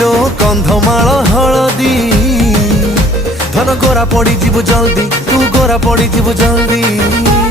लो कंधमाल हलदी धन गोरा पड़ी जीव जल्दी तू गोरा पड़ी जीव जल्दी।